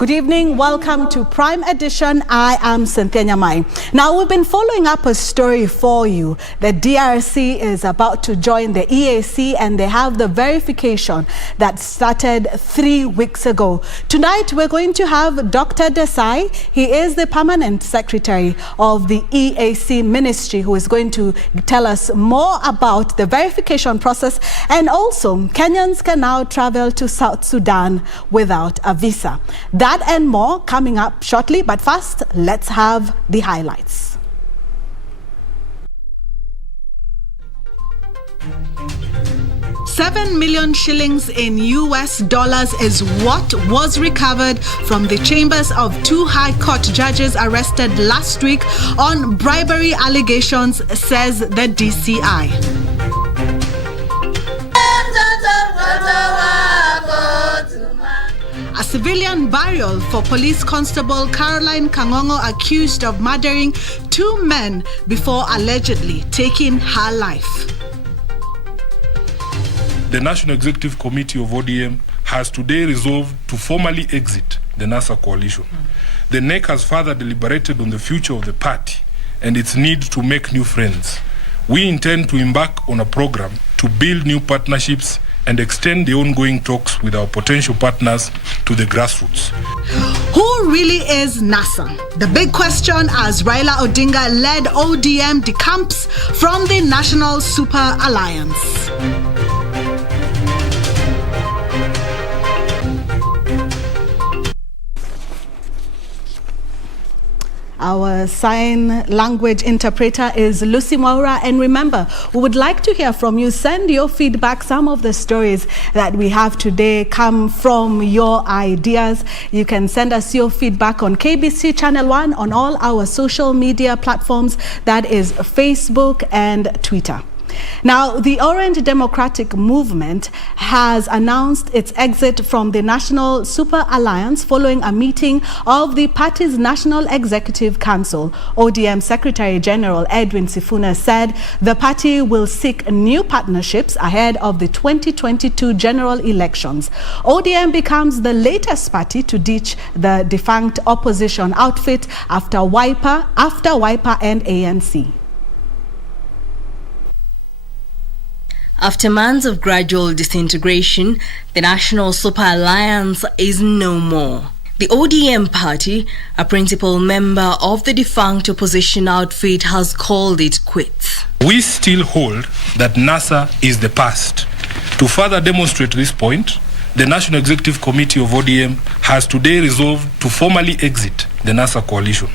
Good evening. Welcome to Prime Edition. I am Cynthia Nyamai. Now, we've been following up a story for you. The DRC is about to join the EAC and they have the verification that started 3 weeks ago. Tonight, we're going to have Dr. Desai. He is the permanent secretary of the EAC ministry who is going to tell us more about the verification process. And also, Kenyans can now travel to South Sudan without a visa. That and more coming up shortly, but first, let's have the highlights. $7 million in US dollars is what was recovered from the chambers of 2 High Court judges arrested last week on bribery allegations, says the DCI. A civilian burial for Police Constable Caroline KANGOGO accused of murdering 2 men before allegedly taking her life. The National Executive Committee of ODM has today resolved to formally exit the NASA coalition. The NEC has further deliberated on the future of the party and its need to make new friends. We intend to embark on a program to build new partnerships and extend the ongoing talks with our potential partners to the grassroots. Who really is NASA? The big question as Raila Odinga-led ODM decamps from the National Super Alliance. Our sign language interpreter is Lucy Maura. And remember, we would like to hear from you. Send your feedback. Some of the stories that we have today come from your ideas. You can send us your feedback on KBC Channel 1 on all our social media platforms. That is Facebook and Twitter. Now, the Orange Democratic Movement has announced its exit from the National Super Alliance following a meeting of the party's National Executive Council. ODM Secretary General Edwin Sifuna said the party will seek new partnerships ahead of the 2022 general elections. ODM becomes the latest party to ditch the defunct opposition outfit after Wiper and ANC. After months of gradual disintegration, the National Super Alliance is no more. The ODM party, a principal member of the defunct opposition outfit, has called it quits. We still hold that NASA is the past. To further demonstrate this point, the National Executive Committee of ODM has today resolved to formally exit the NASA coalition.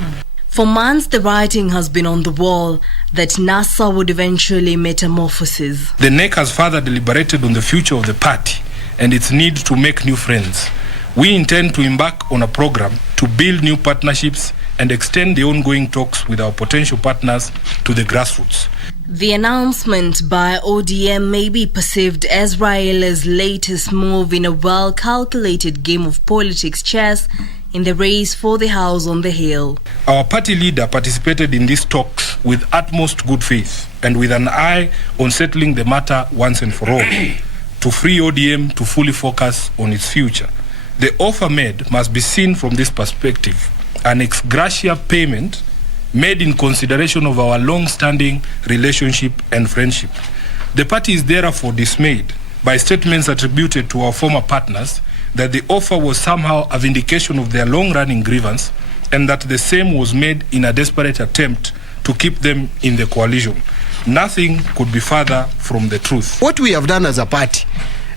For months, the writing has been on the wall that NASA would eventually metamorphose. The NEC has further deliberated on the future of the party and its need to make new friends. We intend to embark on a program to build new partnerships and extend the ongoing talks with our potential partners to the grassroots. The announcement by ODM may be perceived as Raila's latest move in a well-calculated game of politics chess in the race for the House on the Hill. Our party leader participated in these talks with utmost good faith and with an eye on settling the matter once and for all, to free ODM to fully focus on its future. The offer made must be seen from this perspective: an ex gratia payment made in consideration of our long-standing relationship and friendship. The party is therefore dismayed by statements attributed to our former partners that the offer was somehow a vindication of their long-running grievance and that the same was made in a desperate attempt to keep them in the coalition. Nothing could be further from the truth. What we have done as a party,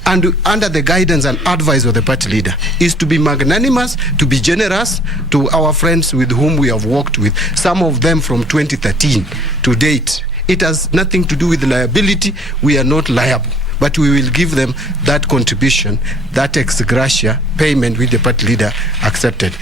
and under the guidance and advice of the party leader, is to be magnanimous, to be generous to our friends with whom we have worked with, some of them from 2013 to date. It has nothing to do with liability. We are not liable, but we will give them that contribution, that ex gratia payment which the party leader accepted.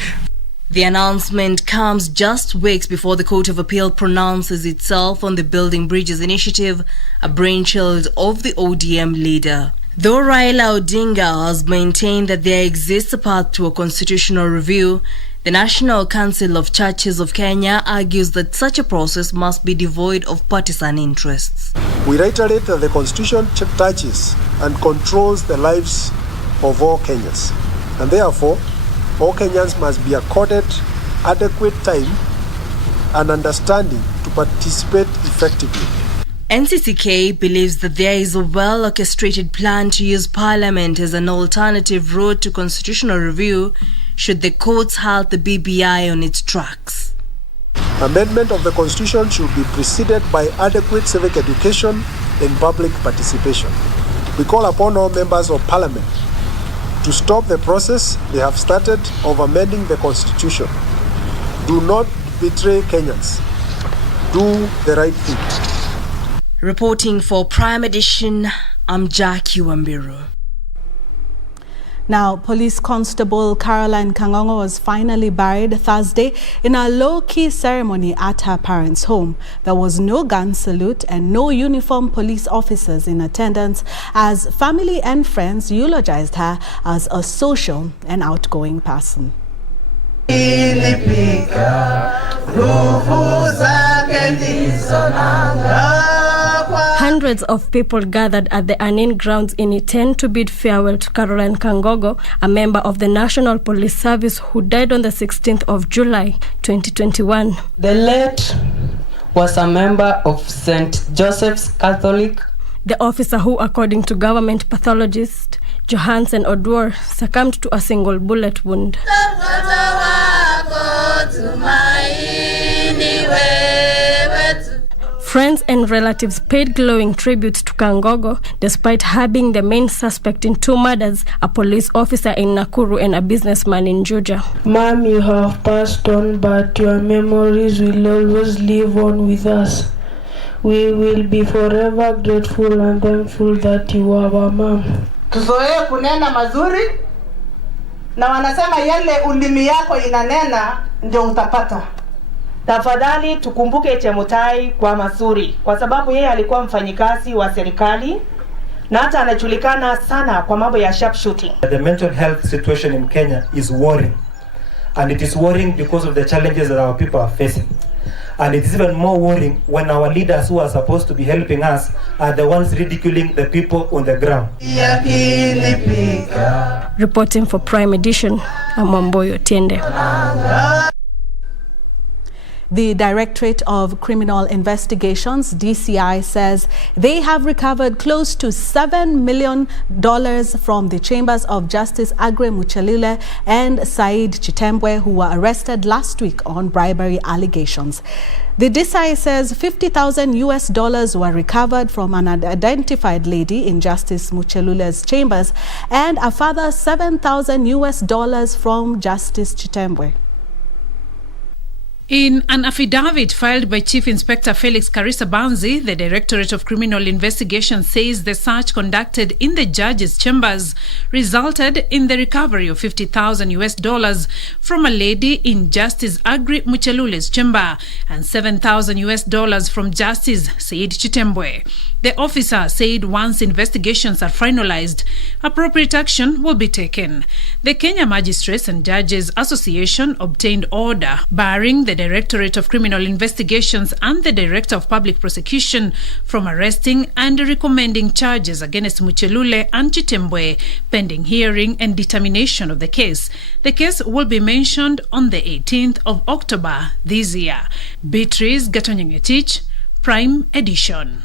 The announcement comes just weeks before the Court of Appeal pronounces itself on the Building Bridges initiative, a brainchild of the ODM leader. Though Raila Odinga has maintained that there exists a path to a constitutional review, the National Council of Churches of Kenya argues that such a process must be devoid of partisan interests. We reiterate that the Constitution touches and controls the lives of all Kenyans, and therefore all Kenyans must be accorded adequate time and understanding to participate effectively. NCCK believes that there is a well-orchestrated plan to use Parliament as an alternative route to constitutional review should the courts halt the BBI on its tracks. Amendment of the Constitution should be preceded by adequate civic education and public participation. We call upon all members of Parliament to stop the process they have started of amending the Constitution. Do not betray Kenyans. Do the right thing. Reporting for Prime Edition, I'm Jackie Wambiru. Now, Police Constable Caroline KANGOGO was finally buried Thursday in a low-key ceremony at her parents' home. There was no gun salute and no uniformed police officers in attendance as family and friends eulogized her as a social and outgoing person. Hundreds of people gathered at the Anin grounds in Iten to bid farewell to Caroline KANGOGO, a member of the National Police Service who died on the 16th of July, 2021. The late was a member of St. Joseph's Catholic. The officer who, according to government pathologist Johansen Odwar, succumbed to a single bullet wound. Friends and relatives paid glowing tribute to KANGOGO despite her being the main suspect in two murders, a police officer in Nakuru and a businessman in Juja. Mom, you have passed on, but your memories will always live on with us. We will be forever grateful and thankful that you are our mom. Tuzoee kunena mazuri na wanasema yale ulimi yako inanena ndio utapata. Tafadhali tukumbuke Chemutai kwa mazuri kwa sababu yeye alikuwa mfanyikazi wa serikali na hata anajulikana sana kwa mambo ya sharpshooting. The mental health situation in Kenya is worrying, and it is worrying because of the challenges that our people are facing. And it is even more worrying when our leaders who are supposed to be helping us are the ones ridiculing the people on the ground. Reporting for Prime Edition, I'm Wamboyo Tiende. The Directorate of Criminal Investigations, DCI, says they have recovered close to $7 million from the chambers of Justice Aggrey Muchelule and Said Chitembwe, who were arrested last week on bribery allegations. The DCI says $50,000 were recovered from an unidentified lady in Justice Muchelule's chambers and a further $7,000 from Justice Chitembwe. In an affidavit filed by Chief Inspector Felix Karisa Banzi, the Directorate of Criminal Investigation says the search conducted in the judge's chambers resulted in the recovery of $50,000 from a lady in Justice Aggrey Muchelule's chamber and $7,000 from Justice Said Chitembwe. The officer said once investigations are finalized, appropriate action will be taken. The Kenya Magistrates and Judges Association obtained order barring the Directorate of Criminal Investigations and the Director of Public Prosecution from arresting and recommending charges against Muchelule and Chitembwe pending hearing and determination of the case. The case will be mentioned on the 18th of October this year. Beatrice Gatonyengetich, Prime Edition.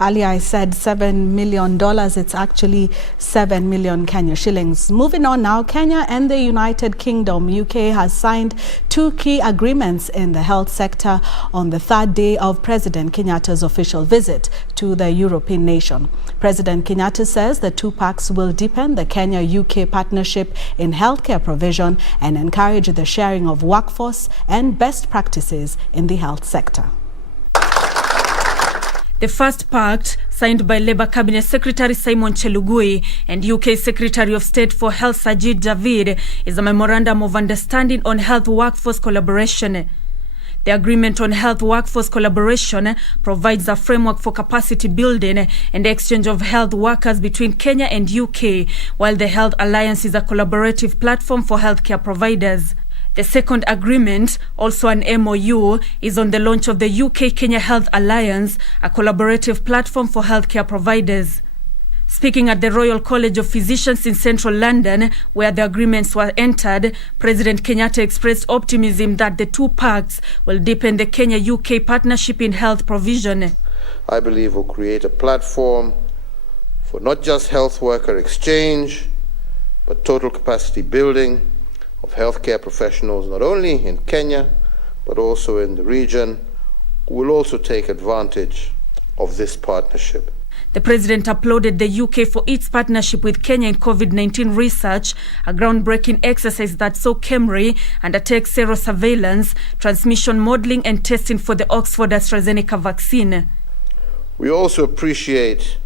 Earlier I said $7 million. It's actually 7 million Kenya shillings. Moving on now, Kenya and the United Kingdom, UK, has signed two key agreements in the health sector on the third day of President Kenyatta's official visit to the European nation. President Kenyatta says the two pacts will deepen the Kenya-UK partnership in healthcare provision and encourage the sharing of workforce and best practices in the health sector. The first pact, signed by Labour Cabinet Secretary Simon Chelugui and UK Secretary of State for Health Sajid Javid, is a memorandum of understanding on health workforce collaboration. The agreement on health workforce collaboration provides a framework for capacity building and exchange of health workers between Kenya and UK, while the Health Alliance is a collaborative platform for healthcare providers. The second agreement, also an MOU, is on the launch of the UK-Kenya Health Alliance, a collaborative platform for healthcare providers. Speaking at the Royal College of Physicians in central London, where the agreements were entered, President Kenyatta expressed optimism that the two pacts will deepen the Kenya-UK partnership in health provision. I believe will create a platform for not just health worker exchange, but total capacity building of healthcare professionals, not only in Kenya, but also in the region, who will also take advantage of this partnership. The President applauded the UK for its partnership with Kenya in COVID-19 research, a groundbreaking exercise that saw KEMRI undertake serosurveillance, transmission modelling and testing for the Oxford-AstraZeneca vaccine. We also appreciate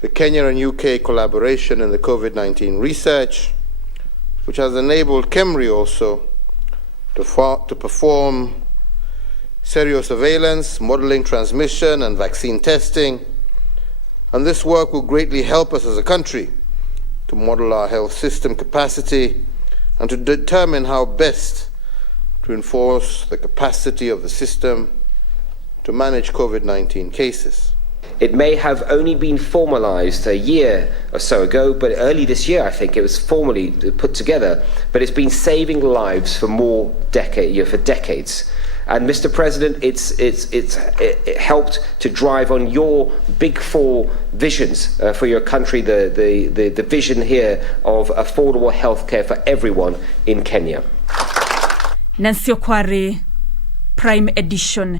the Kenya and UK collaboration in the COVID-19 research, which has enabled KEMRI also to perform serosurveillance, modeling transmission and vaccine testing. And this work will greatly help us as a country to model our health system capacity and to determine how best to enforce the capacity of the system to manage COVID-19 cases. It may have only been formalized a year or so ago, but early this year, I think it was formally put together, but it's been saving lives for decades. And Mr. President, it helped to drive on your big four visions for your country, the vision here of affordable healthcare for everyone in Kenya. Nancy Okwari, Prime Edition.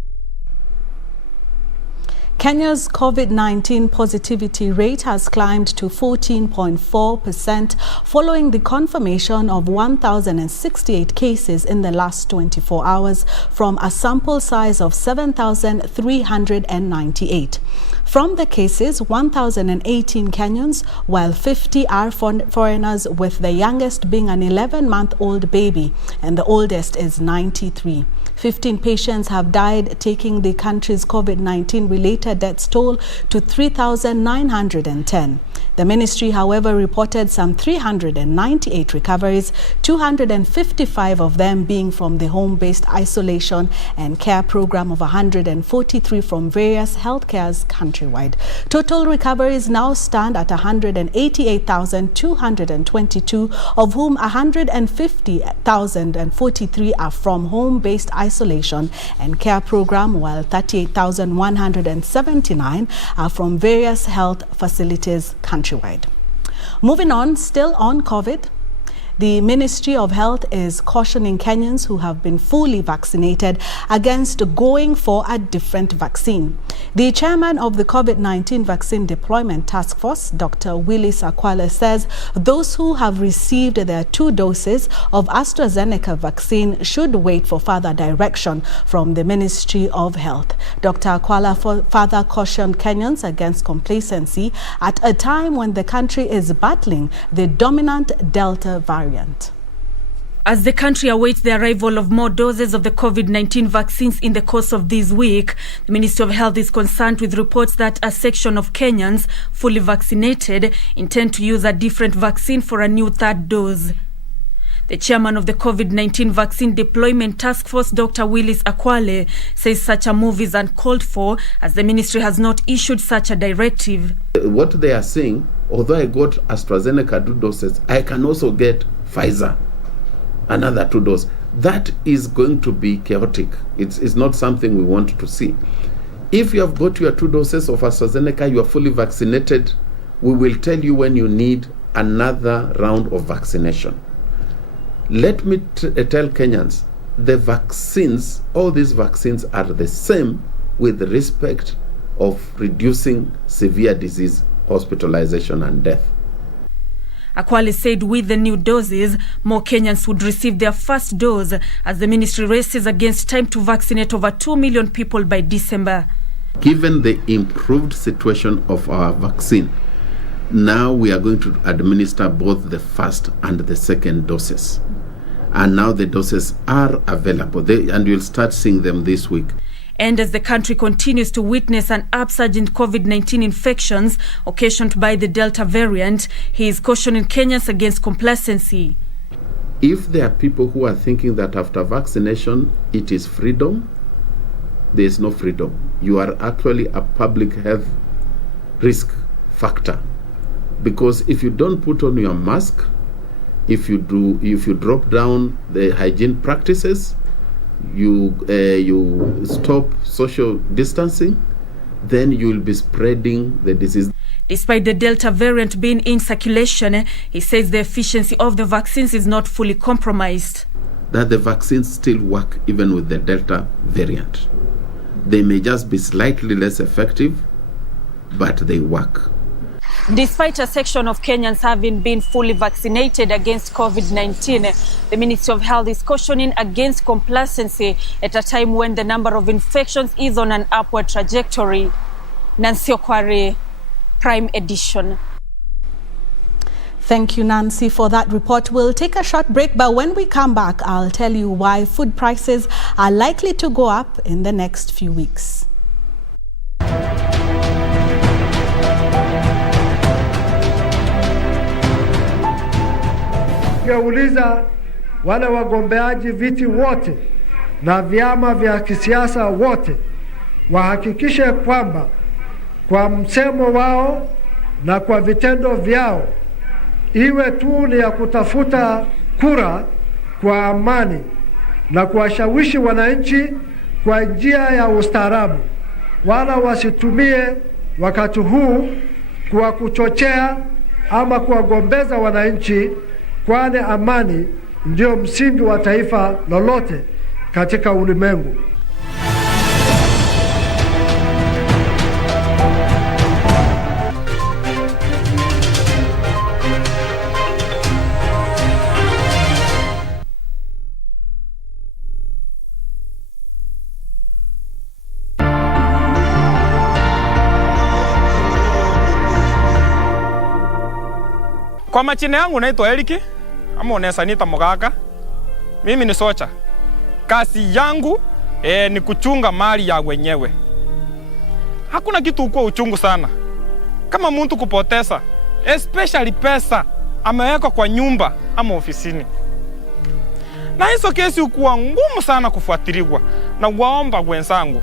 Kenya's COVID-19 positivity rate has climbed to 14.4% following the confirmation of 1,068 cases in the last 24 hours from a sample size of 7,398. From the cases, 1,018 Kenyans, while 50 are foreigners, with the youngest being an 11-month-old baby and the oldest is 93. 15 patients have died, taking the country's COVID-19 related deaths toll to 3,910. The ministry, however, reported some 398 recoveries, 255 of them being from the home-based isolation and care program of 143 from various healthcares countrywide. Total recoveries now stand at 188,222, of whom 150,043 are from home-based isolation and care program, while 38,179 are from various health facilities countrywide. Moving on, still on COVID, the Ministry of Health is cautioning Kenyans who have been fully vaccinated against going for a different vaccine. The chairman of the COVID-19 Vaccine Deployment Task Force, Dr. Willis Akwale, says those who have received their 2 doses of AstraZeneca vaccine should wait for further direction from the Ministry of Health. Dr. Akwale further cautioned Kenyans against complacency at a time when the country is battling the dominant Delta variant. As the country awaits the arrival of more doses of the COVID-19 vaccines in the course of this week, the Ministry of Health is concerned with reports that a section of Kenyans fully vaccinated intend to use a different vaccine for a new 3rd dose. The chairman of the COVID-19 Vaccine Deployment Task Force, Dr. Willis Akwale, says such a move is uncalled for as the ministry has not issued such a directive. What they are saying, although I got AstraZeneca 2 doses, I can also get Pfizer, another 2 doses. That is going to be chaotic. It's not something we want to see. If you have got your 2 doses of AstraZeneca, you are fully vaccinated, we will tell you when you need another round of vaccination. Let me tell Kenyans, the vaccines, all these vaccines are the same with respect of reducing severe disease, hospitalization and death. Akwale said with the new doses, more Kenyans would receive their first dose as the ministry races against time to vaccinate over 2 million people by December. Given the improved situation of our vaccine, now we are going to administer both the first and the second doses. And now the doses are available, and you'll start seeing them this week. And as the country continues to witness an upsurge in COVID-19 infections occasioned by the Delta variant, he is cautioning Kenyans against complacency. If there are people who are thinking that after vaccination it is freedom, there is no freedom. You are actually a public health risk factor, because if you don't put on your mask, if you drop down the hygiene practices, you stop social distancing, then you will be spreading the disease. Despite the Delta variant being in circulation, he says the efficiency of the vaccines is not fully compromised. That the vaccines still work even with the Delta variant. They may just be slightly less effective, but they work. Despite a section of Kenyans having been fully vaccinated against COVID-19, the Ministry of Health is cautioning against complacency at a time when the number of infections is on an upward trajectory. Nancy Okware, Prime Edition. Thank you, Nancy, for that report. We'll take a short break, but when we come back, I'll tell you why food prices are likely to go up in the next few weeks. Uliza wale wagombeaji viti wote na vyama vya kisiasa wote wahakikishe kwamba kwa msemo wao na kwa vitendo vyao iwe tu ni ya kutafuta kura kwa amani na kuwashawishi wananchi kwa njia ya ustaarabu, wala wasitumie wakati huu kwa kuchochea ama kuwagombeza wananchi, kwani amani ndio msingi wa taifa lolote katika ulimwengu. Kwa majina yangu naitwa Eric, ama unaweza niita Mugaka. Mimi ni socha. Kazi yangu ni kuchunga mali ya wenyewe. Hakuna kitu kwa uchungu sana kama mtu kupoteza, especially pesa ameweka kwa nyumba ama ofisini. Na hizo kesi hukuwa ngumu sana kufuatiliwa, na waomba wenzangu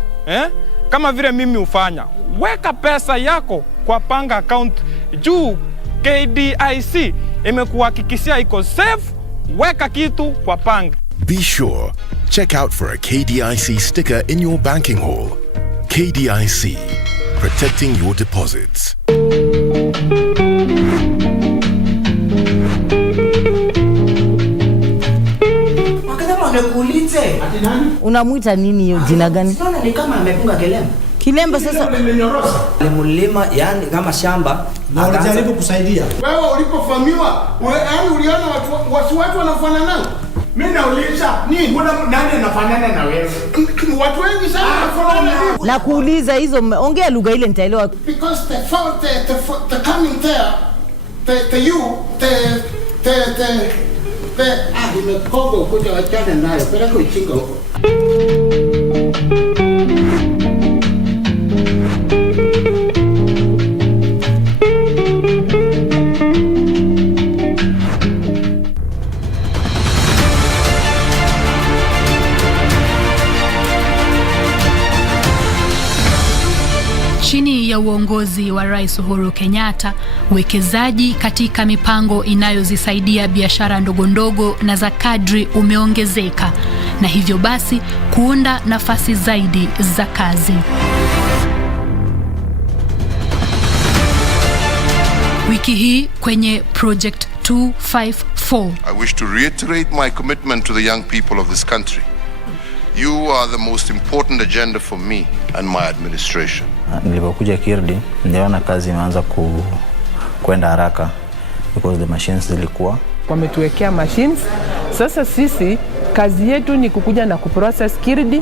kama vile mimi ufanya, weka pesa yako kwa panga account juu KDIC imekuhakikishia iko safe. Weka kitu kwa panga. Be sure, check out for a KDIC sticker in your banking hall. KDIC, protecting your deposits. Unamuita nini hiyo jina gani? Unaona ni kama amepunga kilemba. Kilemba sasa Alimulima yani kama shamba na alijaribu kusaidia. Wewe ulipofamiwa, yani uliona watu wanafanana. Mimi nauliza, nani anafanana na wewe? Watu wengi sana wanafanana. Na kuuliza hizo, ongea lugha ile nitaelewa. Because the coming there, imekogo kuja wachana nayo, peleka ichingo. Chini ya uongozi wa Rais Uhuru Kenyatta, uwekezaji katika mipango inayozisaidia biashara ndogo ndogo na za kadri umeongezeka, na hivyo basi kuunda nafasi zaidi za kazi. Wiki hii kwenye Project 254. I wish to reiterate my commitment to the young people of this country. You are the most important agenda for me and my administration. Nilipokuja Kirdi, niliona kazi imeanza kwenda haraka because the machines zilikuwa. Wametuwekea machines. Sasa sisi kazi yetu ni kukuja na kuprocess Kirdi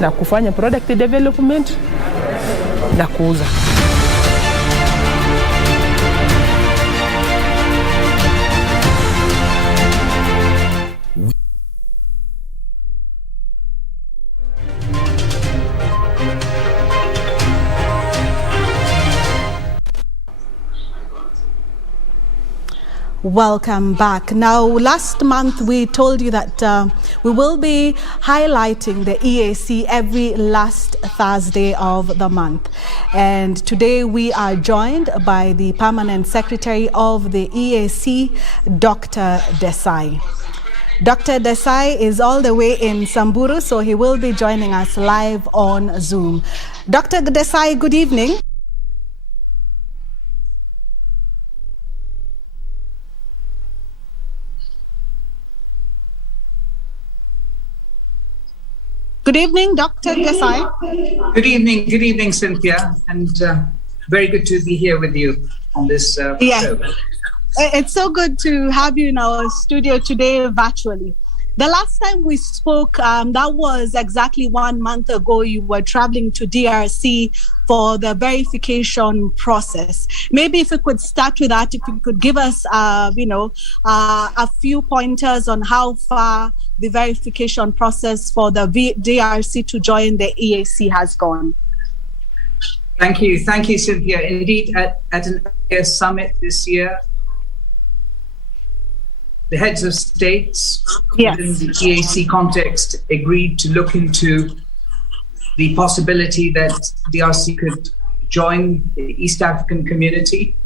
na kufanya product development na kuuza. Welcome back. Now, last month we told you that we will be highlighting the EAC every last Thursday of the month. And today we are joined by the Permanent Secretary of the EAC, Dr. Desai. Dr. Desai is all the way in Samburu, so he will be joining us live on Zoom. Dr. Desai, good evening. Good evening, Dr. Desai. Good evening, Cynthia, and very good to be here with you on this show. It's so good to have you in our studio today virtually. The last time we spoke, that was exactly 1 month ago. You were traveling to DRC for the verification process. Maybe if we could start with that, if you could give us, a few pointers on how far the verification process for the DRC to join the EAC has gone. Thank you, Cynthia. Indeed, at an EAC summit this year, the heads of states within the EAC context agreed to look into the possibility that DRC could join the East African community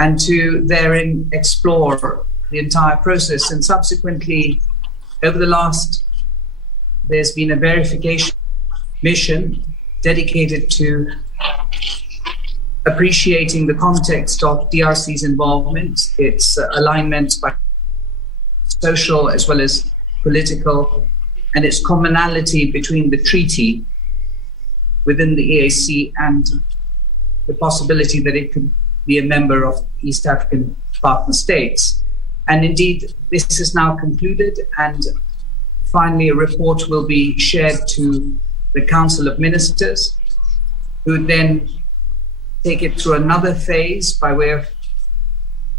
and to therein explore the entire process. And subsequently, over the there's been a verification mission dedicated to appreciating the context of DRC's involvement, its alignment by social as well as political, and its commonality between the treaty within the EAC and the possibility that it could be a member of East African partner states. And indeed, this is now concluded, and finally a report will be shared to the Council of Ministers, who would then take it through another phase by way of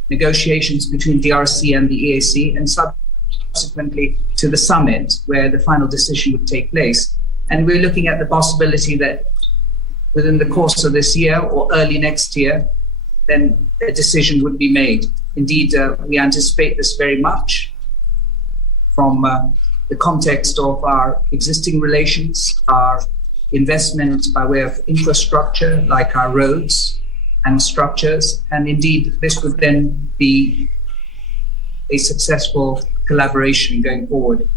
negotiations between DRC and the EAC, and subsequently to the summit where the final decision would take place. And we're looking at the possibility that within the course of this year or early next year, then a decision would be made. Indeed, we anticipate this very much from the context of our existing relations, our investment by way of infrastructure like our roads and structures, and indeed this would then be a successful collaboration going forward,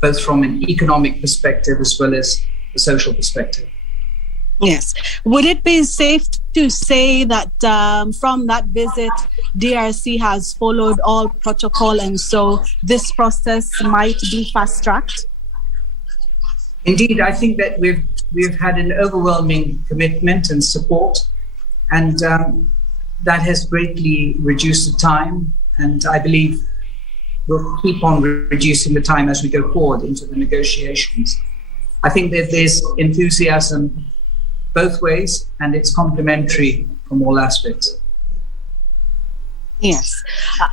both from an economic perspective as well as the social perspective. Yes. Would it be safe to say that from that visit, DRC has followed all protocol, and so this process might be fast-tracked? Indeed, I think that we've had an overwhelming commitment and support, and that has greatly reduced the time, and I believe we'll keep on reducing the time as we go forward into the negotiations. I think that there's enthusiasm both ways, and it's complementary from all aspects. Yes.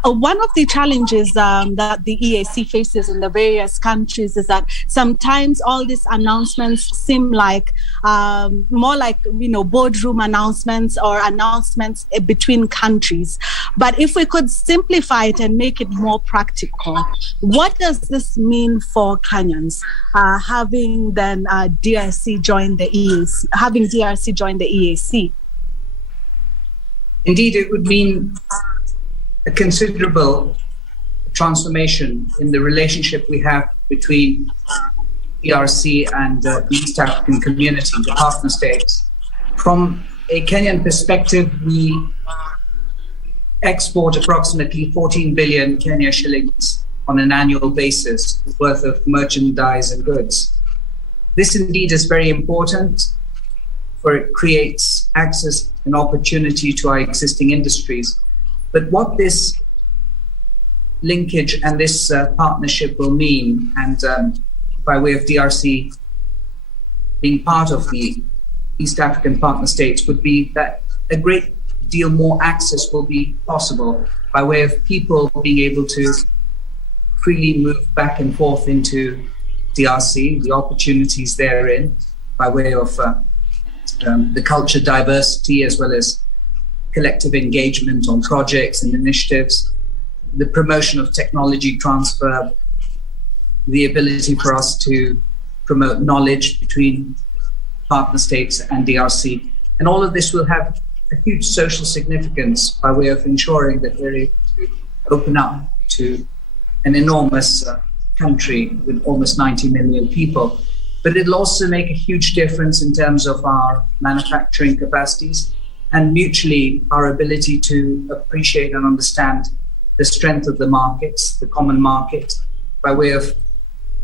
One of the challenges that the EAC faces in the various countries is that sometimes all these announcements seem like more like, boardroom announcements or announcements between countries. But if we could simplify it and make it more practical, what does this mean for Kenyans having then DRC join the EAC, having DRC join the EAC? Indeed, it would mean a considerable transformation in the relationship we have between DRC and the East African community, the partner states. From a Kenyan perspective, we export approximately 14 billion Kenya shillings on an annual basis worth of merchandise and goods. This indeed is very important, for it creates access and opportunity to our existing industries. But what this linkage and this partnership will mean, and by way of DRC being part of the East African partner states, would be that a great deal more access will be possible by way of people being able to freely move back and forth into DRC, the opportunities therein, by way of the culture diversity as well as collective engagement on projects and initiatives, the promotion of technology transfer, the ability for us to promote knowledge between partner states and DRC. And all of this will have a huge social significance by way of ensuring that we're able to open up to an enormous country with almost 90 million people. But it'll also make a huge difference in terms of our manufacturing capacities and mutually our ability to appreciate and understand the strength of the markets, the common market, by way of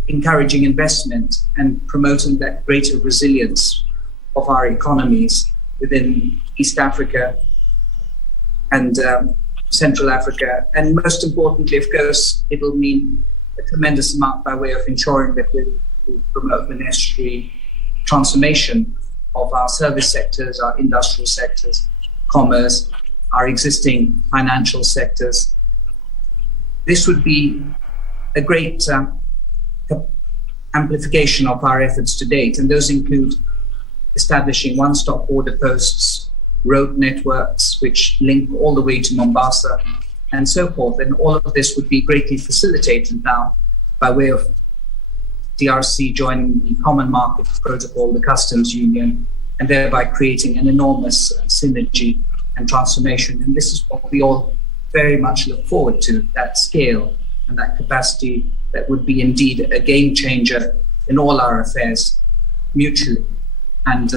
encouraging investment and promoting that greater resilience of our economies within East Africa and Central Africa. And most importantly, of course, it will mean a tremendous amount by way of ensuring that we promote the necessary transformation of our service sectors, our industrial sectors, commerce, our existing financial sectors. This would be a great amplification of our efforts to date, and those include establishing one-stop border posts, road networks which link all the way to Mombasa, and so forth. And all of this would be greatly facilitated now by way of DRC joining the Common Market Protocol, the Customs Union, and thereby creating an enormous synergy and transformation. And this is what we all very much look forward to, that scale and that capacity that would be indeed a game changer in all our affairs mutually, and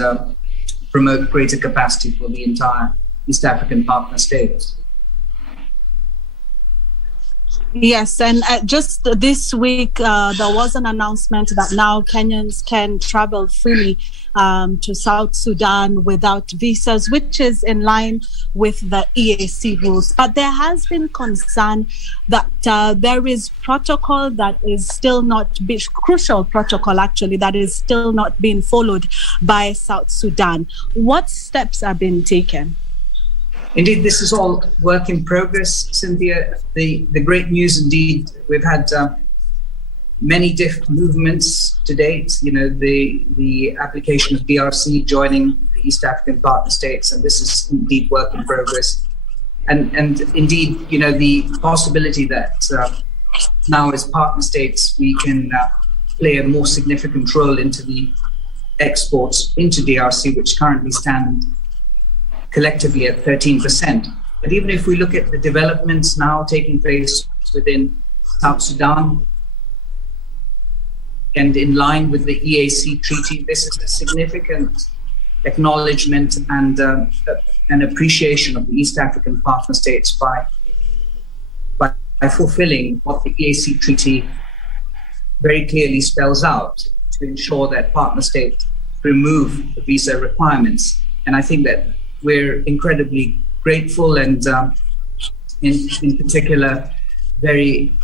promote greater capacity for the entire East African partner states. Yes, and just this week, there was an announcement that now Kenyans can travel freely to South Sudan without visas, which is in line with the EAC rules. But there has been concern that there is protocol that is still not, crucial protocol actually, that is still not being followed by South Sudan. What steps are being taken? Indeed, this is all work in progress, Cynthia. The great news indeed, we've had many different movements to date. You know, the application of DRC joining the East African partner states, and this is indeed work in progress. And indeed, you know, the possibility that now as partner states, we can play a more significant role into the exports into DRC, which currently stand collectively at 13%. But even if we look at the developments now taking place within South Sudan, and in line with the EAC treaty, this is a significant acknowledgement and an appreciation of the East African partner states by fulfilling what the EAC treaty very clearly spells out, to ensure that partner states remove the visa requirements. And I think that we're incredibly grateful and in particular very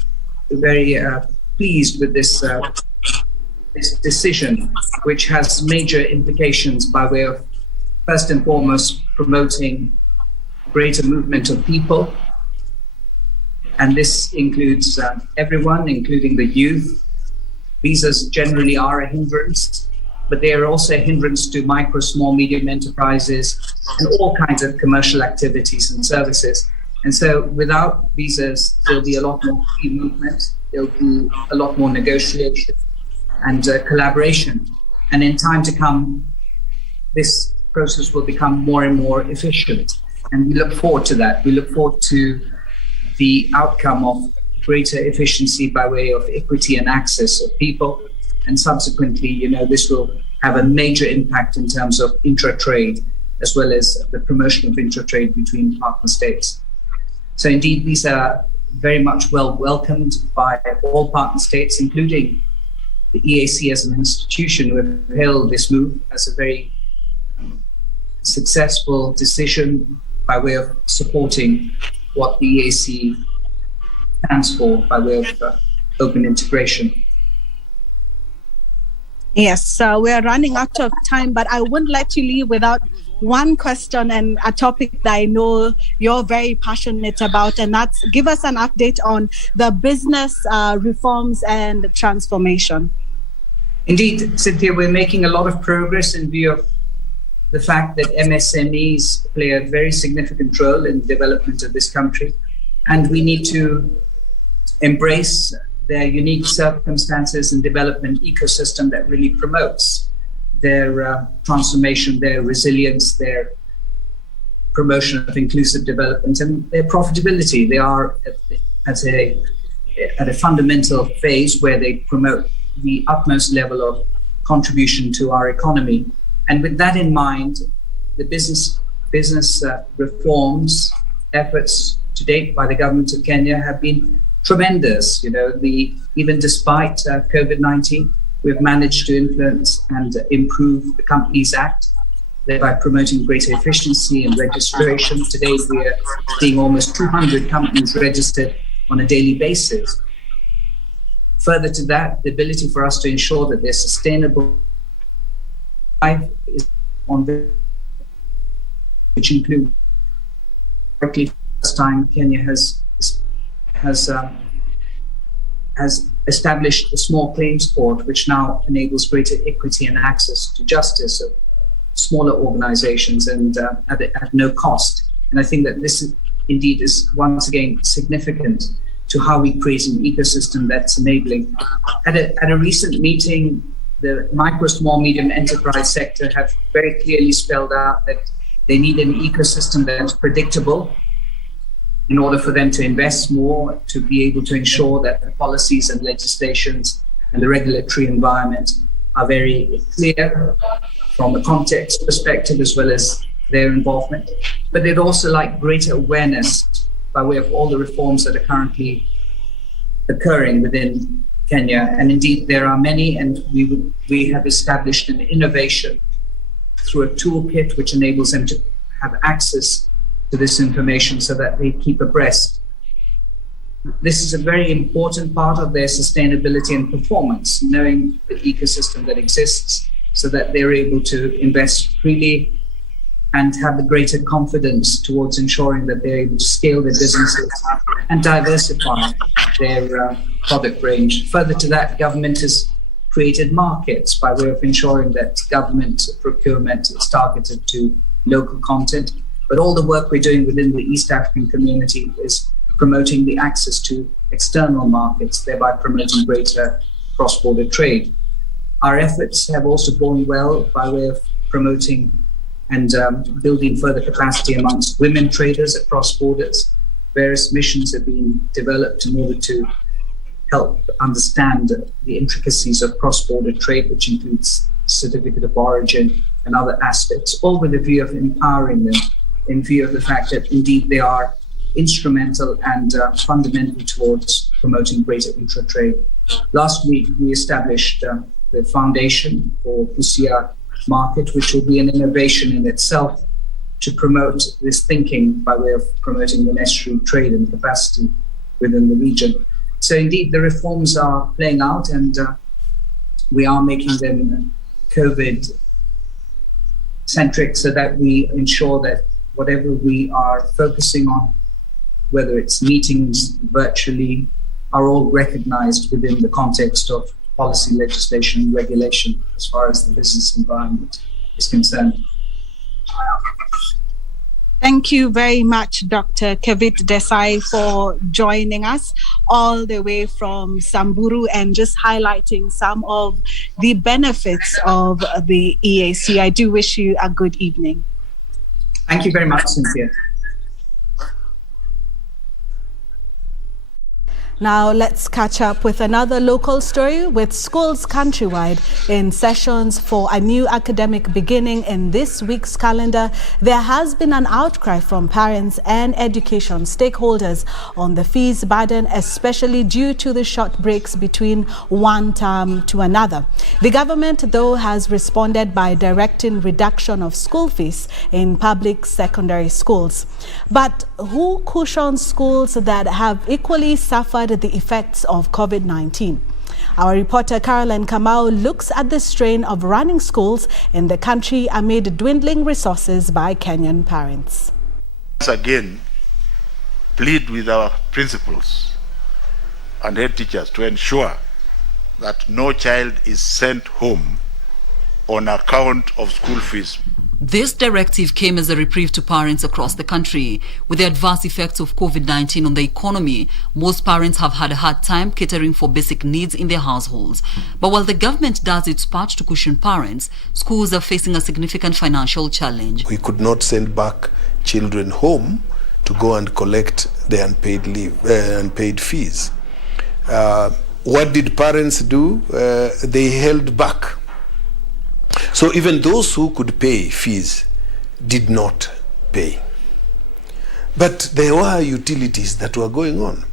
pleased with this decision, which has major implications by way of, first and foremost, promoting greater movement of people. And this includes everyone, including the youth. Visas generally are a hindrance, but they are also a hindrance to micro, small, medium enterprises and all kinds of commercial activities and services. And so without visas, there'll be a lot more free movement, there'll be a lot more negotiation and collaboration. And in time to come, this process will become more and more efficient. And we look forward to that. We look forward to the outcome of greater efficiency by way of equity and access of people. And subsequently, you know, this will have a major impact in terms of intra-trade, as well as the promotion of intra-trade between partner states. So indeed, these are very much well welcomed by all partner states, including the EAC as an institution, who have hailed this move as a very successful decision by way of supporting what the EAC stands for by way of open integration. Yes, we are running out of time, but I wouldn't let you leave without one question and a topic that I know you're very passionate about, and that's give us an update on the business reforms and transformation. Indeed, Cynthia, we're making a lot of progress in view of the fact that MSMEs play a very significant role in the development of this country. And we need to embrace their unique circumstances and develop an ecosystem that really promotes their transformation, their resilience, their promotion of inclusive development, and their profitability. They are at a fundamental phase where they promote the utmost level of contribution to our economy. And with that in mind, the business reforms efforts to date by the government of Kenya have been tremendous. Even despite COVID-19, we've managed to influence and improve the Companies Act, thereby promoting greater efficiency and registration. Today, we are seeing almost 200 companies registered on a daily basis. Further to that, the ability for us to ensure that they're sustainable is on the, which include first time Kenya has established a small claims court, which now enables greater equity and access to justice of smaller organizations and at no cost. And I think that this indeed is once again significant to how we create an ecosystem that's enabling. At a recent meeting, the micro, small, medium enterprise sector have very clearly spelled out that they need an ecosystem that's predictable in order for them to invest more, to be able to ensure that the policies and legislations and the regulatory environment are very clear from a context perspective as well as their involvement. But they'd also like greater awareness by way of all the reforms that are currently occurring within Kenya. And indeed, there are many, and we have established an innovation through a toolkit which enables them to have access to this information so that they keep abreast. This is a very important part of their sustainability and performance, knowing the ecosystem that exists so that they're able to invest freely and have the greater confidence towards ensuring that they're able to scale their businesses and diversify their product range. Further to that, government has created markets by way of ensuring that government procurement is targeted to local content. But all the work we're doing within the East African community is promoting the access to external markets, thereby promoting greater cross-border trade. Our efforts have also borne well by way of promoting and building further capacity amongst women traders across borders. Various missions have been developed in order to help understand the intricacies of cross-border trade, which includes certificate of origin and other aspects, all with a view of empowering them in view of the fact that indeed they are instrumental and fundamental towards promoting greater intra-trade. Last week, we established the foundation for Busia market, which will be an innovation in itself to promote this thinking by way of promoting the necessary trade and capacity within the region. So indeed, the reforms are playing out and we are making them COVID-centric so that we ensure that whatever we are focusing on, whether it's meetings virtually, are all recognized within the context of policy, legislation, and regulation as far as the business environment is concerned. Thank you very much, Dr. Kevit Desai, for joining us all the way from Samburu and just highlighting some of the benefits of the EAC. I do wish you a good evening. Thank you very much, Cynthia. Now let's catch up with another local story. With schools countrywide in sessions for a new academic beginning in this week's calendar, there has been an outcry from parents and education stakeholders on the fees burden, especially due to the short breaks between one term to another. The government, though, has responded by directing reduction of school fees in public secondary schools. But who cushions schools that have equally suffered the effects of COVID-19? Our reporter Caroline Kamau looks at the strain of running schools in the country amid dwindling resources by Kenyan parents. Once again, plead with our principals and head teachers to ensure that no child is sent home on account of school fees. This directive came as a reprieve to parents across the country. With the adverse effects of COVID-19 on the economy, most parents have had a hard time catering for basic needs in their households. But while the government does its part to cushion parents, schools are facing a significant financial challenge. We could not send back children home to go and collect the unpaid fees. What did parents do? They held back. So even those who could pay fees did not pay. But there were utilities that were going on.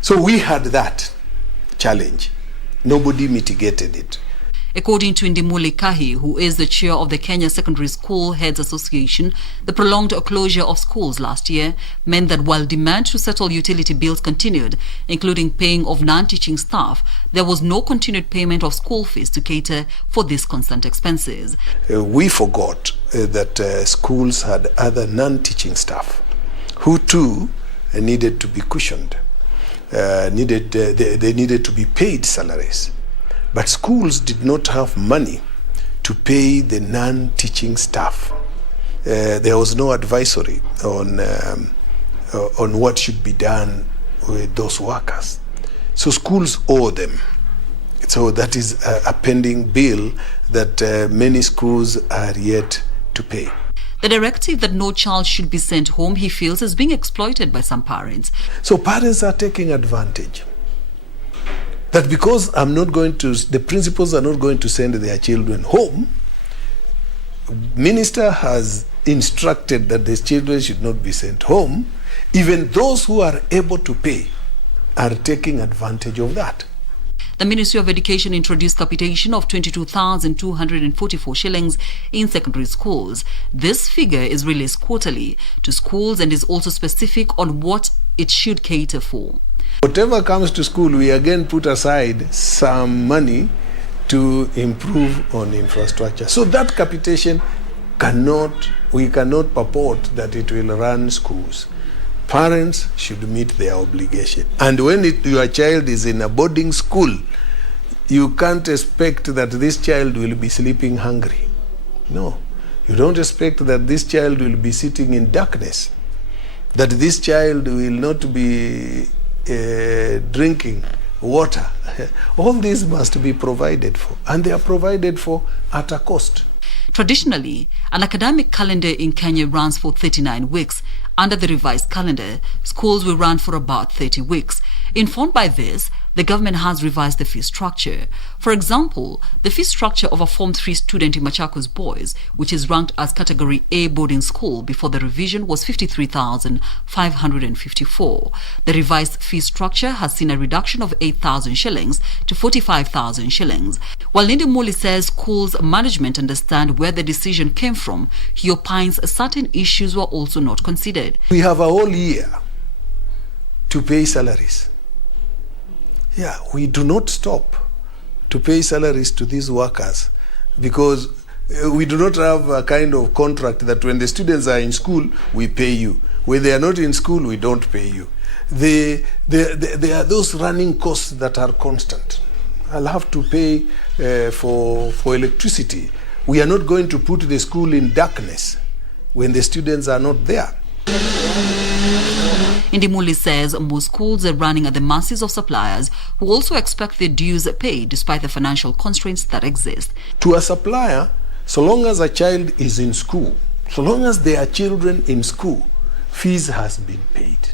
So we had that challenge. Nobody mitigated it. According to Ndimuli Kahi, who is the chair of the Kenya Secondary School Heads Association, the prolonged closure of schools last year meant that while demand to settle utility bills continued, including paying of non-teaching staff, there was no continued payment of school fees to cater for these constant expenses. We forgot that schools had other non-teaching staff who too needed to be cushioned, they needed to be paid salaries. But schools did not have money to pay the non-teaching staff. There was no advisory on what should be done with those workers. So schools owe them. So that is a pending bill that many schools are yet to pay. The directive that no child should be sent home, he feels, is being exploited by some parents. So parents are taking advantage. That because the principals are not going to send their children home, minister has instructed that the children should not be sent home. Even those who are able to pay are taking advantage of that. The Ministry of Education introduced capitation of 22,244 shillings in secondary schools. This figure is released quarterly to schools and is also specific on what it should cater for. Whatever comes to school, we again put aside some money to improve on infrastructure. So that capitation we cannot purport that it will run schools. Parents should meet their obligation. And when your child is in a boarding school, you can't expect that this child will be sleeping hungry. No, you don't expect that this child will be sitting in darkness, that this child will not be drinking water. All these must be provided for, and they are provided for at a cost. Traditionally, an academic calendar in Kenya runs for 39 weeks. Under the revised calendar, schools will run for about 30 weeks. Informed by this, the government has revised the fee structure. For example, the fee structure of a Form 3 student in Machakos Boys, which is ranked as Category A boarding school before the revision, was 53,554. The revised fee structure has seen a reduction of 8,000 shillings to 45,000 shillings. While Ndimuli says schools management understand where the decision came from, he opines certain issues were also not considered. We have a whole year to pay salaries. Yeah, we do not stop to pay salaries to these workers because we do not have a kind of contract that when the students are in school, we pay you. When they are not in school, we don't pay you. There are those running costs that are constant. I'll have to pay for electricity. We are not going to put the school in darkness when the students are not there. Ndimuli says most schools are running at the mercies of suppliers who also expect their dues paid despite the financial constraints that exist. To a supplier, so long as a child is in school, so long as there are children in school, fees has been paid.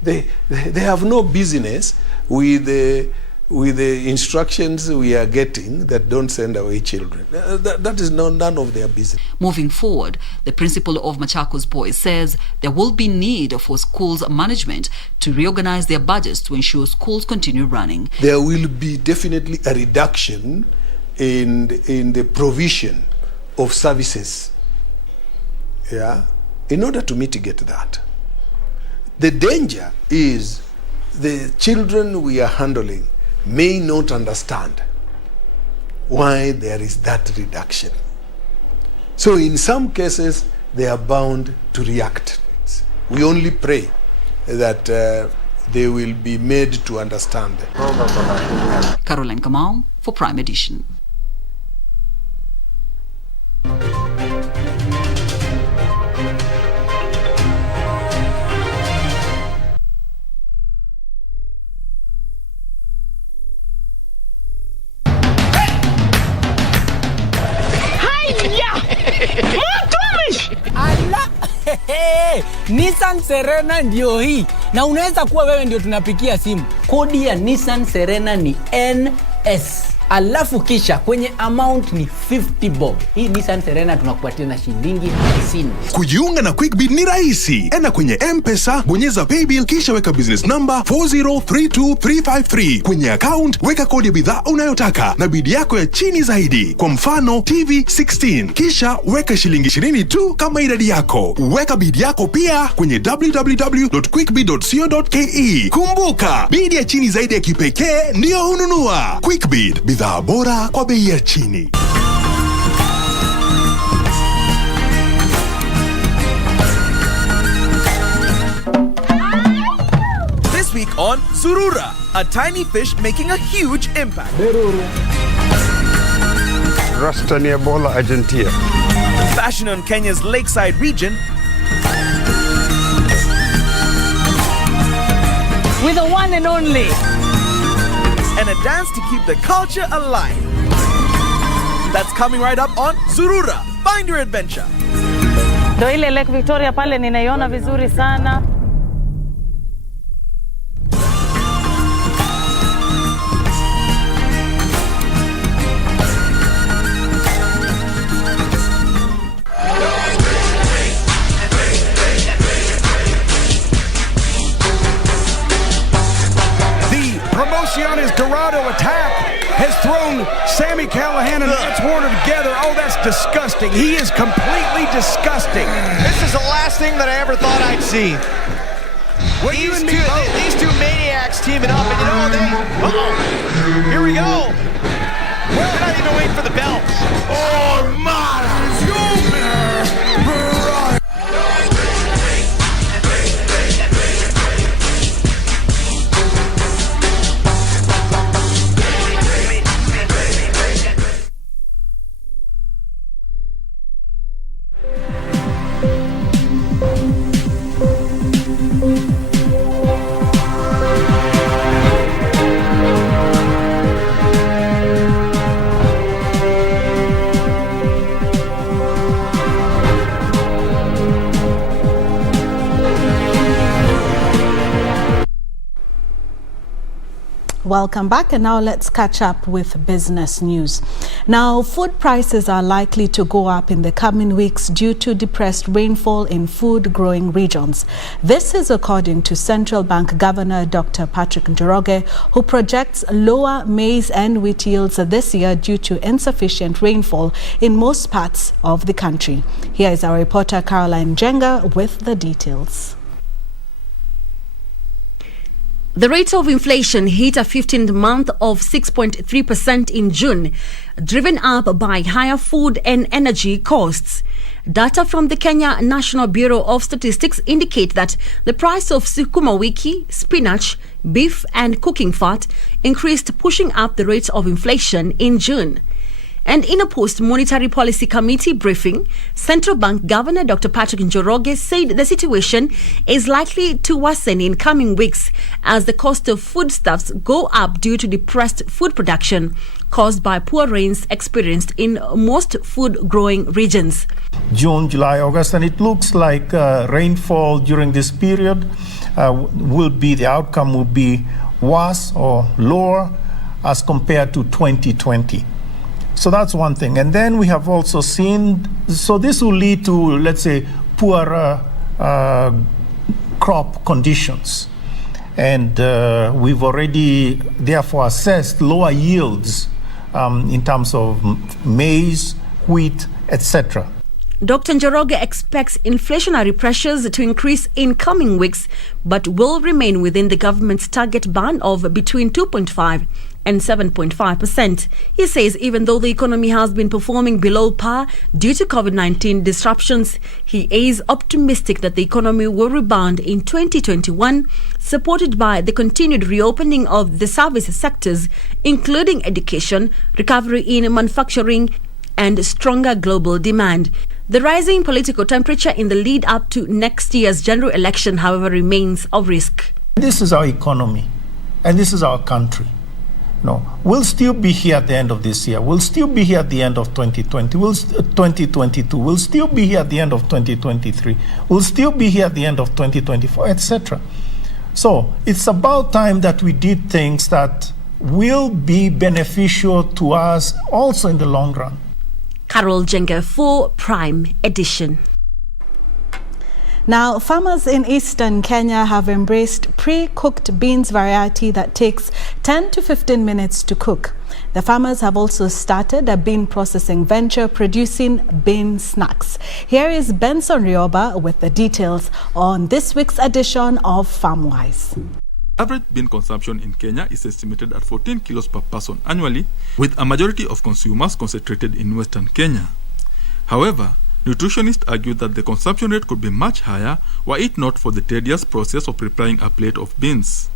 They have no business with the instructions we are getting that don't send away children. That is none of their business. Moving forward, the principal of Machakos Boys says there will be need for schools management to reorganize their budgets to ensure schools continue running. There will be definitely a reduction in the provision of services, in order to mitigate that. The danger is the children we are handling may not understand why there is that reduction. So in some cases, they are bound to react. We only pray that they will be made to understand. Caroline Kamau for Prime Edition. Nissan Serena ndio hii. Na unaweza kuwa wewe ndio tunapikia simu. Kodi ya Nissan Serena ni NS. Alafu kisha kwenye amount ni 50 bob. Hii Nissan Serena tunakupatia na shilingi 50. Kujiunga na QuickBid ni rahisi. Enda kwenye M-Pesa, bonyeza paybill kisha weka business number 4032353. Kwenye account weka kodi ya bidhaa unayotaka na bid yako ya chini zaidi. Kwa mfano TV 16. Kisha weka shilingi 20 tu kama idadi yako. Weka bid yako pia kwenye www.quickbid.co.ke. Kumbuka, bid ya chini zaidi ya kipekee ndio hununua. QuickBid, bidhaa bora kwa bei ya chini. This week on Surura, a tiny fish making a huge impact. Rastani Ebola Argentina. Fashion on Kenya's lakeside region. With the one and only. And a dance to keep the culture alive. That's coming right up on Surura. Find your adventure. Ndio ile Lake Victoria pale ninaiona vizuri sana. Promociones Dorado attack has thrown Sammy Callahan and Lance Warner together. Oh, that's disgusting. He is completely disgusting. This is the last thing that I ever thought I'd see. These two maniacs teaming up, and you know, here we go. We're not even waiting for the bells. Oh, man, Welcome back, and now let's catch up with business news. Now, food prices are likely to go up in the coming weeks due to depressed rainfall in food-growing regions. This is according to Central Bank Governor Dr. Patrick Njoroge, who projects lower maize and wheat yields this year due to insufficient rainfall in most parts of the country. Here is our reporter Caroline Jenga with the details. The rate of inflation hit a 15th month of 6.3% in June, driven up by higher food and energy costs. Data from the Kenya National Bureau of Statistics indicate that the price of sukuma wiki, spinach, beef and cooking fat increased, pushing up the rate of inflation in June. And in a post-monetary policy committee briefing, Central Bank Governor Dr. Patrick Njoroge said the situation is likely to worsen in coming weeks as the cost of foodstuffs go up due to depressed food production caused by poor rains experienced in most food-growing regions. June, July, August, and it looks like rainfall during this period the outcome will be worse or lower as compared to 2020. So that's one thing. And then we have also seen, so this will lead to, let's say, poorer crop conditions. And we've already, therefore, assessed lower yields in terms of maize, wheat, etc. Dr. Njoroge expects inflationary pressures to increase in coming weeks, but will remain within the government's target band of between 2.5 and 7.5%. He says even though the economy has been performing below par due to COVID-19 disruptions, he is optimistic that the economy will rebound in 2021, supported by the continued reopening of the service sectors, including education, recovery in manufacturing, and stronger global demand. The rising political temperature in the lead up to next year's general election, however, remains of risk. This is our economy, and this is our country. No, we'll still be here at the end of this year. We'll still be here at the end of 2020. 2022. We'll still be here at the end of 2023. We'll still be here at the end of 2024, etc. So it's about time that we did things that will be beneficial to us also in the long run. Carol Jenga for Prime Edition. Now, farmers in eastern Kenya have embraced pre-cooked beans variety that takes 10 to 15 minutes to cook. The farmers have also started a bean processing venture producing bean snacks. Here is Benson Rioba with the details on this week's edition of FarmWise. Average bean consumption in Kenya is estimated at 14 kilos per person annually, with a majority of consumers concentrated in western Kenya. However, nutritionists argue that the consumption rate could be much higher were it not for the tedious process of preparing a plate of beans.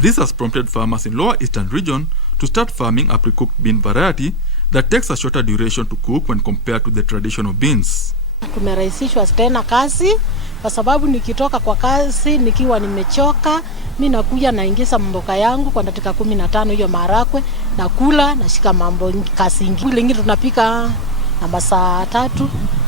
This has prompted farmers in lower eastern region to start farming a pre-cooked bean variety that takes a shorter duration to cook when compared to the traditional beans. Tumerahisishwa tena kazi kwa sababu nikitoka kwa kazi nikiwa nimechoka, mimi nakuja naingiza mboga yangu kwa dakika 15 hiyo marakwe na kula na shika mambo kazi nyingine tunapika na masaa 3,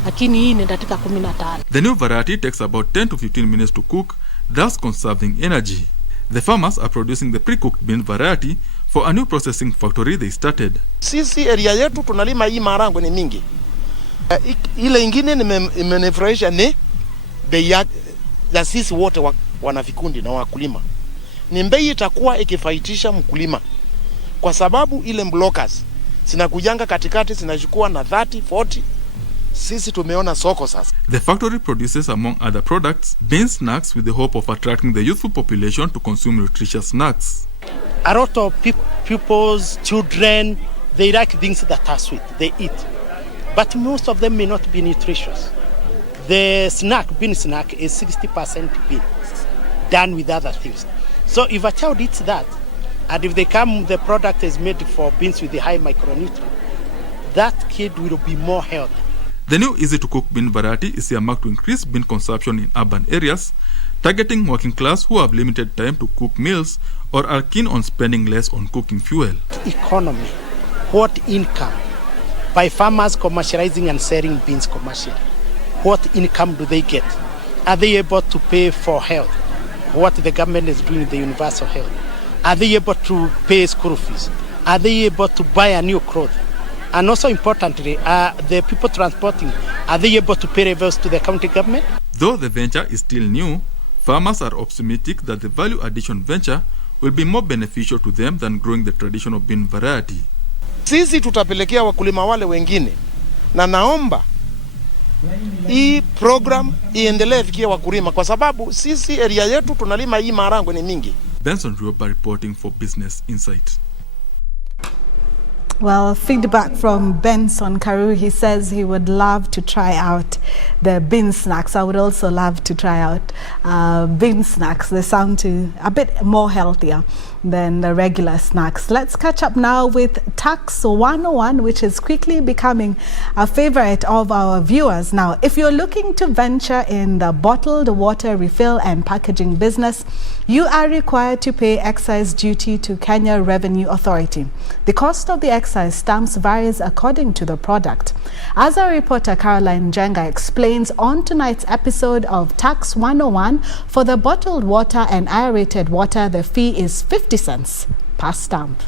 lakini hii ni dakika 15. The new variety takes about 10 to 15 minutes to cook, thus conserving energy. The farmers are producing the pre-cooked bean variety for a new processing factory they started. Sisi area yetu tunalima hii maharagwe ni mingi. Ile ingine imenifurahisha ni bei ya sisi wote wana vikundi na wakulima. Ni bei itakuwa ikifaitisha mkulima. Kwa sababu ile blockers zinakujanga katikati zinachukua na 30, 40. Sisi tumeona soko sasa. The factory produces, among other products, bean snacks with the hope of attracting the youthful population to consume nutritious snacks. A lot of people's children, they like things that are sweet, they eat. But most of them may not be nutritious. The bean snack is 60% bean, done with other things. So if a child eats that, and if the product is made for beans with the high micronutrient, that kid will be more healthy. The new easy-to-cook bean variety is earmarked to increase bean consumption in urban areas, targeting working class who have limited time to cook meals or are keen on spending less on cooking fuel. Economy, what income? By farmers commercializing and selling beans commercially, what income do they get? Are they able to pay for health? What the government is doing with the universal health? Are they able to pay school fees? Are they able to buy a new clothes? And also importantly, the people transporting, are they able to pay revenues to the county government? Though the venture is still new, farmers are optimistic that the value addition venture will be more beneficial to them than growing the traditional bean variety. Sisi tutapelekea wakulima wale wengine, na naomba hii program iendelee fikia wakulima kwa sababu sisi area yetu tunalima hii maharagwe ni mingi. Benson Rioba reporting for Business Insight. Well, feedback from Benson Karu. He says he would love to try out the bean snacks. I would also love to try out bean snacks. They sound a bit more healthier than the regular snacks. Let's catch up now with Tax 101, which is quickly becoming a favorite of our viewers. Now, if you're looking to venture in the bottled water refill and packaging business, you are required to pay excise duty to Kenya Revenue Authority. The cost of the excise stamps varies according to the product. As our reporter Caroline Jenga explains on tonight's episode of Tax 101, for the bottled water and aerated water, the fee is 50 cents per stamp.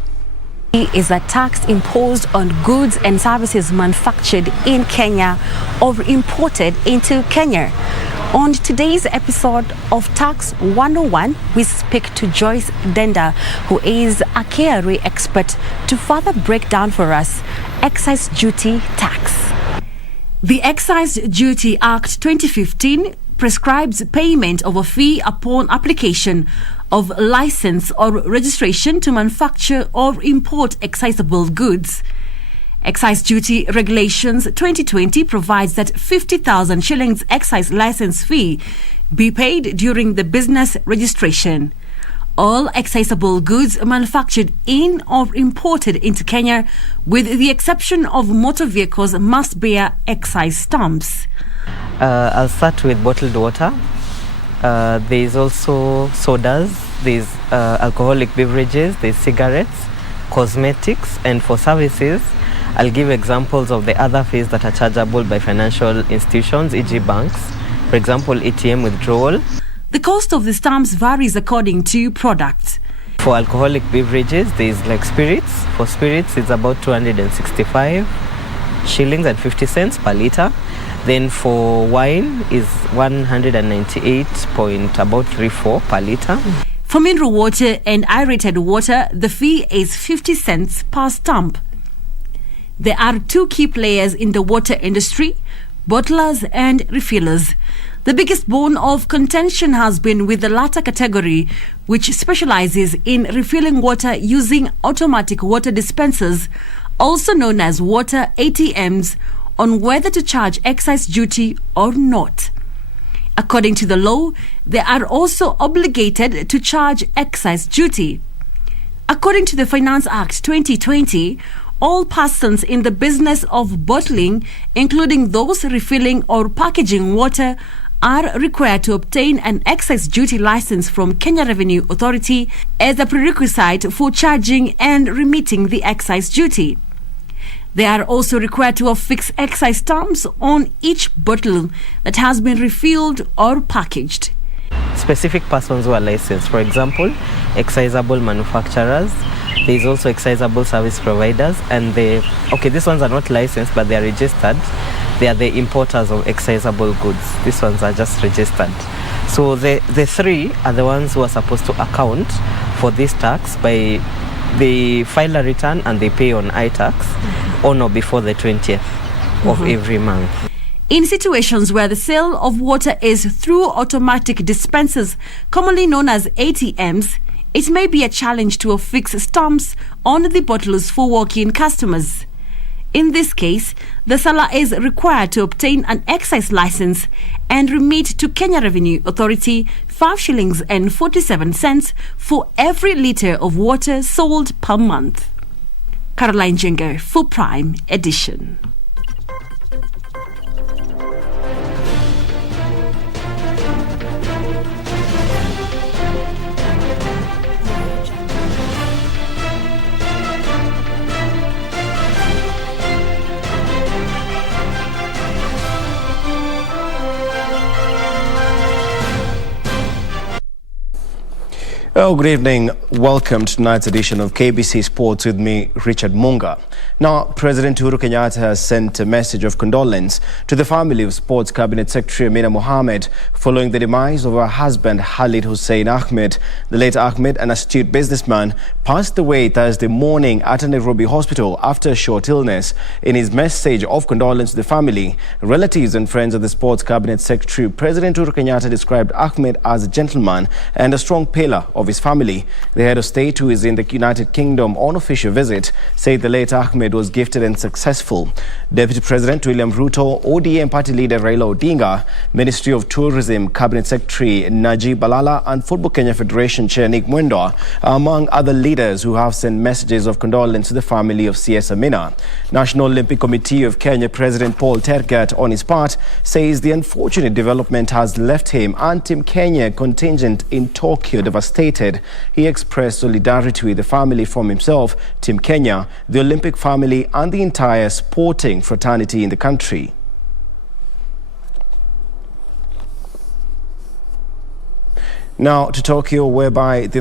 Is a tax imposed on goods and services manufactured in Kenya or imported into Kenya. On today's episode of Tax 101, we speak to Joyce Denda, who is a KRA expert, to further break down for us excise duty tax. The Excise Duty Act 2015 prescribes payment of a fee upon application of license or registration to manufacture or import excisable goods. Excise Duty Regulations 2020 provides that 50,000 shillings excise license fee be paid during the business registration. All excisable goods manufactured in or imported into Kenya, with the exception of motor vehicles, must bear excise stamps. I'll start with bottled water. There's also sodas, there's alcoholic beverages, there's cigarettes, cosmetics, and for services, I'll give examples of the other fees that are chargeable by financial institutions, e.g. banks, for example, ATM withdrawal. The cost of the stamps varies according to products. For alcoholic beverages, there's like spirits. For spirits, it's about 265 shillings and 50 cents per liter. Then for wine is 198.34 per liter. For mineral water and aerated water, the fee is 50 cents per stamp. There are two key players in the water industry, bottlers and refillers. The biggest bone of contention has been with the latter category, which specializes in refilling water using automatic water dispensers, also known as water ATMs, on whether to charge excise duty or not. According to the law, they are also obligated to charge excise duty. According to the Finance Act 2020, all persons in the business of bottling, including those refilling or packaging water, are required to obtain an excise duty license from Kenya Revenue Authority as a prerequisite for charging and remitting the excise duty. They are also required to affix excise stamps on each bottle that has been refilled or packaged. Specific persons who are licensed, for example, excisable manufacturers. There is also excisable service providers, and these ones are not licensed, but they are registered. They are the importers of excisable goods. These ones are just registered. So the three are the ones who are supposed to account for this tax by they file a return and they pay on iTax on or before the 20th of every month. In situations where the sale of water is through automatic dispensers, commonly known as ATMs, it may be a challenge to affix stamps on the bottles for walk-in customers. In this case, the seller is required to obtain an excise license and remit to Kenya Revenue Authority 5 shillings and 47 cents for every litre of water sold per month. Caroline Jenga for Prime Edition. Oh, good evening. Welcome to tonight's edition of KBC Sports with me, Richard Munga. Now, President Uhuru Kenyatta has sent a message of condolence to the family of Sports Cabinet Secretary Amina Mohamed following the demise of her husband, Khalid Hussein Ahmed. The late Ahmed, an astute businessman, passed away Thursday morning at a Nairobi hospital after a short illness. In his message of condolence to the family, relatives and friends of the Sports Cabinet Secretary, President Uhuru Kenyatta described Ahmed as a gentleman and a strong pillar of his family. The head of state, who is in the United Kingdom on official visit, said the late Ahmed was gifted and successful. Deputy President William Ruto, ODM party leader Raila Odinga, Ministry of Tourism Cabinet Secretary Najib Balala and Football Kenya Federation Chair Nick Mwendwa are among other leaders who have sent messages of condolence to the family of CS Amina. National Olympic Committee of Kenya President Paul Tergat, on his part, says the unfortunate development has left him and Team Kenya contingent in Tokyo devastated. He expressed solidarity with the family from himself, Team Kenya, the Olympic family and the entire sporting fraternity in the country. Now to Tokyo, whereby the